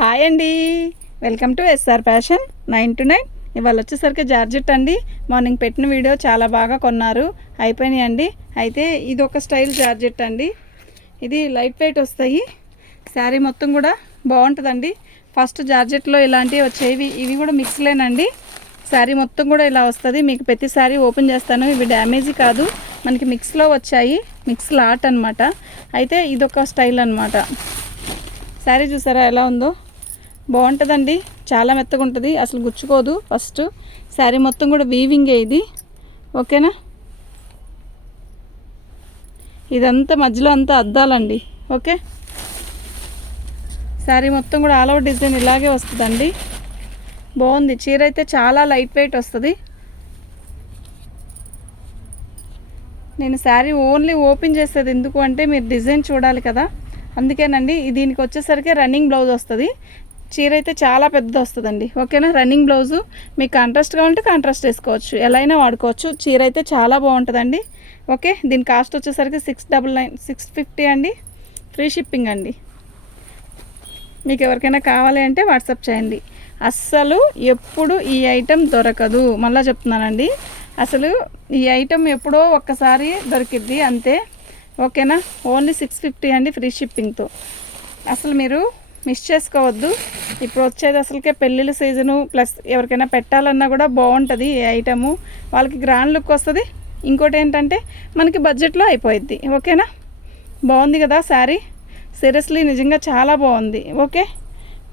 Hi అండి, welcome to SR fashion 9 to 9. ఇవాళ వచ్చేసరికి జార్జెట్ అండి. మార్నింగ్ పెట్టిన వీడియో చాలా బాగా కొన్నారు, అయిపోయినాయి అండి. అయితే ఇది ఒక స్టైల్ జార్జెట్ అండి. ఇది లైట్ వెయిట్ వస్తాయి. శారీ మొత్తం కూడా బాగుంటుందండి. ఫస్ట్ జార్జెట్లో ఇలాంటివి వచ్చేవి, ఇవి కూడా మిక్స్లేనండి. శారీ మొత్తం కూడా ఇలా వస్తుంది. మీకు ప్రతి శారీ ఓపెన్ చేస్తాను, ఇవి డ్యామేజీ కాదు, మనకి మిక్స్లో వచ్చాయి, మిక్స్ లాట్ అనమాట. అయితే ఇదొక స్టైల్ అనమాట. శారీ చూసారా ఎలా ఉందో, బాగుంటుందండి. చాలా మెత్తగా ఉంటుంది, అసలు గుచ్చుకోదు. ఫస్ట్ శారీ మొత్తం కూడా వీవింగే ఇది, ఓకేనా. ఇదంతా మధ్యలో అంతా అద్దాలండి, ఓకే. శారీ మొత్తం కూడా ఆల్ ఓవర్ డిజైన్ ఇలాగే వస్తుందండి. బాగుంది. చీర అయితే చాలా లైట్ వెయిట్ వస్తుంది. నేను శారీ ఓన్లీ ఓపెన్ చేసేది ఎందుకు అంటే మీరు డిజైన్ చూడాలి కదా, అందుకేనండి. దీనికి వచ్చేసరికి రన్నింగ్ బ్లౌజ్ వస్తుంది. చీర అయితే చాలా పెద్ద వస్తుందండి, ఓకేనా. రన్నింగ్ బ్లౌజు మీకు కాంట్రాస్ట్ కావాలంటే కాంట్రాస్ట్ వేసుకోవచ్చు, ఎలా అయినా వాడుకోవచ్చు. చీర అయితే చాలా బాగుంటుందండి, ఓకే. దీని కాస్ట్ వచ్చేసరికి 650 అండి. ఫ్రీ షిప్పింగ్ అండి. మీకు ఎవరికైనా కావాలి అంటే వాట్సాప్ చేయండి. అస్సలు ఎప్పుడు ఈ ఐటెం దొరకదు, మళ్ళీ చెప్తున్నానండి. అసలు ఈ ఐటెం ఎప్పుడో ఒక్కసారి దొరికిద్ది అంతే, ఓకేనా. ఓన్లీ 650 అండి, ఫ్రీ షిప్పింగ్తో. అసలు మీరు మిస్ చేసుకోవద్దు. ఇప్పుడు వచ్చేది అసలుకే పెళ్ళిళ్ళ సీజను, ప్లస్ ఎవరికైనా పెట్టాలన్నా కూడా బాగుంటుంది ఈ ఐటము. వాళ్ళకి గ్రాండ్ లుక్ వస్తుంది. ఇంకోటి ఏంటంటే మనకి బడ్జెట్లో అయిపోయిద్ది, ఓకేనా. బాగుంది కదా శారీ, సీరియస్లీ నిజంగా చాలా బాగుంది, ఓకే.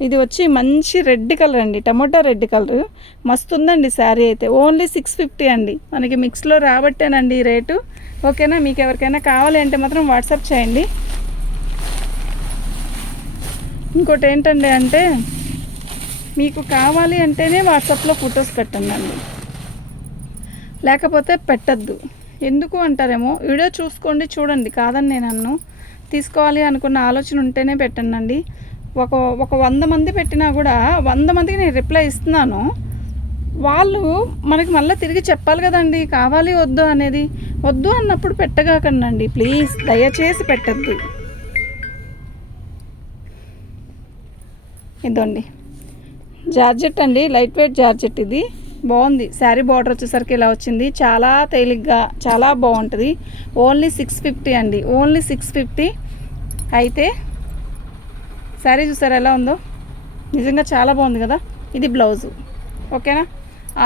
ఇది వచ్చి మంచి రెడ్ కలర్ అండి, టమోటా రెడ్ కలర్, మస్తు ఉందండి శారీ అయితే. ఓన్లీ 650 అండి, మనకి మిక్స్లో రాబట్టేనండి ఈ రేటు, ఓకేనా. మీకు ఎవరికైనా కావాలి అంటే మాత్రం వాట్సాప్ చేయండి. ఇంకోటి ఏంటండి అంటే మీకు కావాలి అంటేనే వాట్సాప్లో ఫొటోస్ పెట్టండి, లేకపోతే పెట్టద్దు. ఎందుకు అంటారేమో, వీడియో చూసుకోండి, చూడండి, కాదని నేను అన్ను. తీసుకోవాలి అనుకున్న ఆలోచన ఉంటేనే పెట్టండి. ఒక 100 మంది పెట్టినా కూడా 100 మందికి నేను రిప్లై ఇస్తున్నాను. వాళ్ళు మనకి మళ్ళీ తిరిగి చెప్పాలి కదండి, కావాలి వద్దు అనేది. వద్దు అన్నప్పుడు పెట్టగాకండి ప్లీజ్, దయచేసి పెట్టద్దు. ఇదండి జార్జెట్ అండి, లైట్ వెయిట్ జార్జెట్. ఇది బాగుంది. శారీ బార్డర్ వచ్చేసరికి ఇలా వచ్చింది, చాలా తేలిగ్గా చాలా బాగుంటుంది. ఓన్లీ 650 అండి, ఓన్లీ 650. అయితే శారీ చూసారా ఎలా ఉందో, నిజంగా చాలా బాగుంది కదా. ఇది బ్లౌజు, ఓకేనా.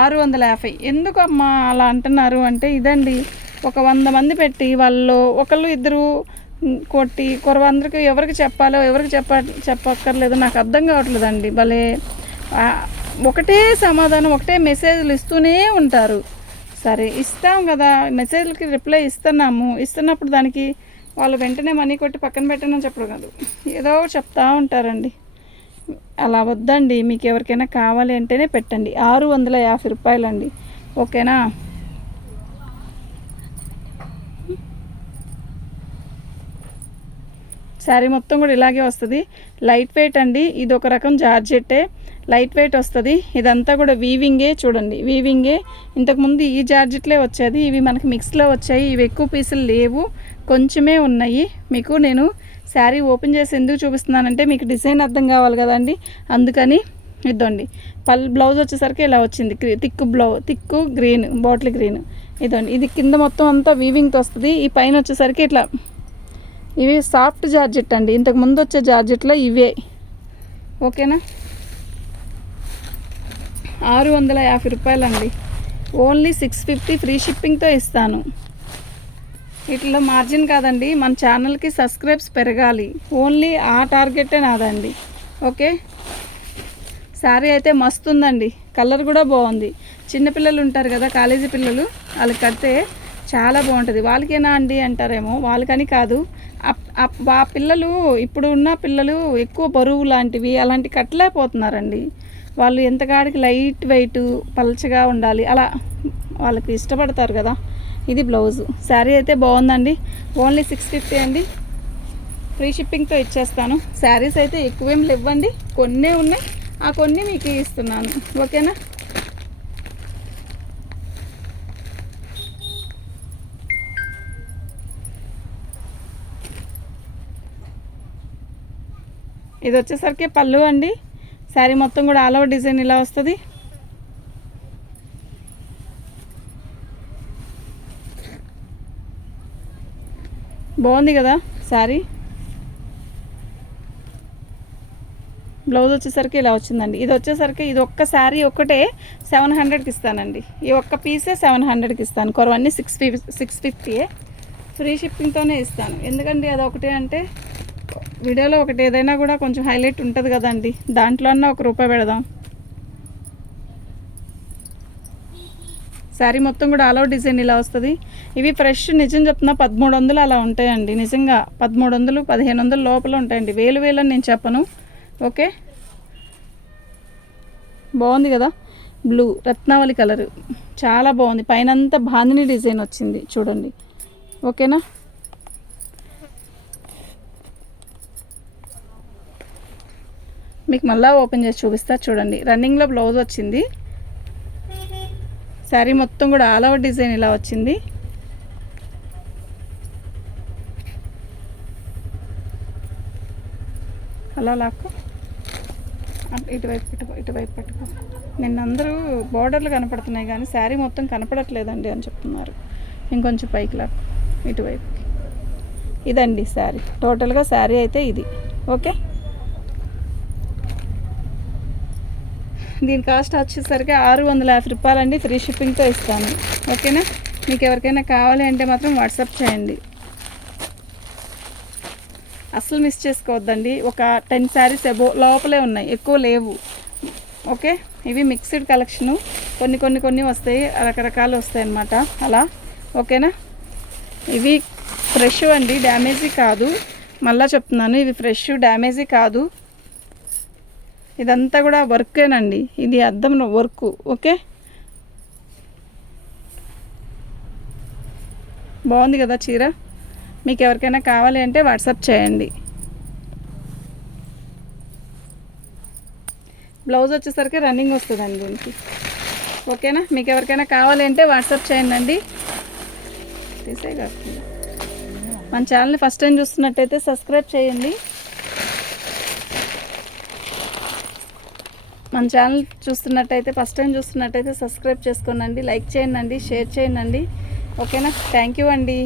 650. ఎందుకు అమ్మా అలా అంటున్నారు అంటే ఇదండి, ఒక 100 మంది పెట్టి వాళ్ళు ఒకళ్ళు ఇద్దరు కొట్టి అందరికి ఎవరికి చెప్పాలో ఎవరికి చెప్పక్కర్లేదు, నాకు అర్థం కావట్లేదండి. భలే ఒకటే సమాధానం, ఒకటే మెసేజ్లు ఇస్తూనే ఉంటారు. సరే ఇస్తాం కదా, మెసేజ్లకి రిప్లై ఇస్తున్నప్పుడు దానికి వాళ్ళు వెంటనే మనీ కొట్టి పక్కన పెట్టనని చెప్పడం కాదు, ఏదో చెప్తూ ఉంటారండి. అలా వద్దండి. మీకు ఎవరికైనా కావాలి అంటేనే పెట్టండి. 650 రూపాయలండి, ఓకేనా. శారీ మొత్తం కూడా ఇలాగే వస్తుంది. లైట్ వెయిట్ అండి, ఇది ఒక రకం జార్జెట్టే, లైట్ వెయిట్ వస్తుంది. ఇదంతా కూడా వీవింగే, చూడండి వీవింగే. ఇంతకుముందు ఈ జార్జెట్లే వచ్చేది, ఇవి మనకి మిక్స్లో వచ్చాయి. ఇవి ఎక్కువ పీసులు లేవు, కొంచెమే ఉన్నాయి. మీకు నేను శారీ ఓపెన్ చేసి ఎందుకు చూపిస్తున్నానంటే మీకు డిజైన్ అర్థం కావాలి కదండి, అందుకని. ఇదండి బ్లౌజ్ వచ్చేసరికి ఇలా వచ్చింది, తిక్కు గ్రీన్, బాటిల్ గ్రీన్. ఇదండి, ఇది కింద మొత్తం అంతా వీవింగ్తో వస్తుంది. ఈ పైన వచ్చేసరికి ఇట్లా, ఇవి సాఫ్ట్ జార్జెట్ అండి. ఇంతకు ముందు వచ్చే జార్జెట్లో ఇవే, ఓకేనా. 650 రూపాయలండి, ఓన్లీ 650 ఫ్రీ షిప్పింగ్తో ఇస్తాను. వీటిలో మార్జిన్ కాదండి, మన ఛానల్కి సబ్స్క్రైబ్స్ పెరగాలి, ఓన్లీ ఆ టార్గెటే నాదండి, ఓకే. శారీ అయితే మస్తు ఉందండి, కలర్ కూడా బాగుంది. చిన్నపిల్లలు ఉంటారు కదా, కాలేజీ పిల్లలు, వాళ్ళకి కడితే చాలా బాగుంటుంది. వాళ్ళకేనా అండి అంటారేమో, వాళ్ళకని కాదు. ఆ పిల్లలు, ఇప్పుడు ఉన్న పిల్లలు ఎక్కువ బరువు లాంటివి అలాంటివి కట్టలేకపోతున్నారండి. వాళ్ళు ఎంతకాడికి లైట్ వెయిట్ పల్చగా ఉండాలి, అలా వాళ్ళకి ఇష్టపడతారు కదా. ఇది బ్లౌజు. శారీ అయితే బాగుందండి, ఓన్లీ 650 అండి, ఫ్రీ షిప్పింగ్తో ఇచ్చేస్తాను. శారీస్ అయితే ఎక్కువేం లేవండి, కొన్నే ఉన్నాయి, ఆ కొన్ని మీకు ఇస్తున్నాను, ఓకేనా. ఇది వచ్చేసరికి పళ్ళు అండి, శారీ మొత్తం కూడా ఆల్ ఓవర్ డిజైన్ ఇలా వస్తుంది. బాగుంది కదా శారీ. బ్లౌజ్ వచ్చేసరికి ఇలా వచ్చిందండి. ఇది వచ్చేసరికి ఇది ఒక్క శారీ ఒక్కటే 700కి ఇస్తానండి. ఈ ఒక్క పీసే 700కి ఇస్తాను. కొరవన్నీ 650 ఫ్రీ షిప్పింగ్తోనే ఇస్తాను. ఎందుకంటే అది ఒకటే అంటే వీడియోలో ఒకటి ఏదైనా కూడా కొంచెం హైలైట్ ఉంటుంది కదండి, దాంట్లో అన్నా ₹1 పెడదాం. శారీ మొత్తం కూడా ఆల్ ఓవర్ డిజైన్ ఇలా వస్తుంది. ఇవి ఫ్రెష్ నిజం చెప్తున్నా 1300 అలా ఉంటాయండి. నిజంగా 1300 1500 లోపల ఉంటాయండి. వేలు అని నేను చెప్పను. ఓకే, బాగుంది కదా. బ్లూ రత్నావళి కలరు చాలా బాగుంది. పైన అంతా బాందిని డిజైన్ వచ్చింది చూడండి. ఓకేనా. మీకు మళ్ళీ ఓపెన్ చేసి చూపిస్తా చూడండి. రన్నింగ్లో బ్లౌజ్ వచ్చింది. శారీ మొత్తం కూడా ఆల్ ఓవర్ డిజైన్ ఇలా వచ్చింది. అలా లాక్కు ఇటువైపు పెట్టుకో. నిన్న అందరూ బార్డర్లు కనపడుతున్నాయి కానీ శారీ మొత్తం కనపడట్లేదండి అని చెప్తున్నారు. ఇంకొంచెం పైకి లాక్కు ఇటువైపుకి. ఇదండి శారీ. టోటల్గా శారీ అయితే ఇది. ఓకే, దీని కాస్ట్ వచ్చేసరికి ₹650 అండి. ఫ్రీ షిప్పింగ్తో ఇస్తాను. ఓకేనా. మీకు ఎవరికైనా కావాలి అంటే మాత్రం వాట్సాప్ చేయండి. అసలు మిస్ చేసుకోవద్దండి. ఒక 10 శారీస్ లోపలే ఉన్నాయి, ఎక్కువ లేవు. ఓకే, ఇవి మిక్స్డ్ కలెక్షను. కొన్ని వస్తాయి, రకరకాలు వస్తాయి అన్నమాట అలా. ఓకేనా. ఇవి ఫ్రెష్ అండి, డ్యామేజీ కాదు. మళ్ళీ చెప్తున్నాను, ఇవి ఫ్రెష్ డ్యామేజీ కాదు. ఇదంతా కూడా వర్కేనండి. ఇది అద్దంలో వర్క్. ఓకే, బాగుంది కదా చీర. మీకు ఎవరికైనా కావాలి అంటే వాట్సాప్ చేయండి. బ్లౌజ్ వచ్చేసరికి రన్నింగ్ వస్తుందండి దీనికి. ఓకేనా. మీకు ఎవరికైనా కావాలి అంటే వాట్సాప్ చేయండి. మన ఛానల్ని ఫస్ట్ టైం చూస్తున్నట్టయితే సబ్స్క్రైబ్ చేయండి. మన ఛానల్ ఫస్ట్ టైం చూస్తున్నట్టయితే సబ్స్క్రైబ్ చేసుకోండి, లైక్ చేయండి, షేర్ చేయండి. ఓకేనా. థ్యాంక్ యూ అండి.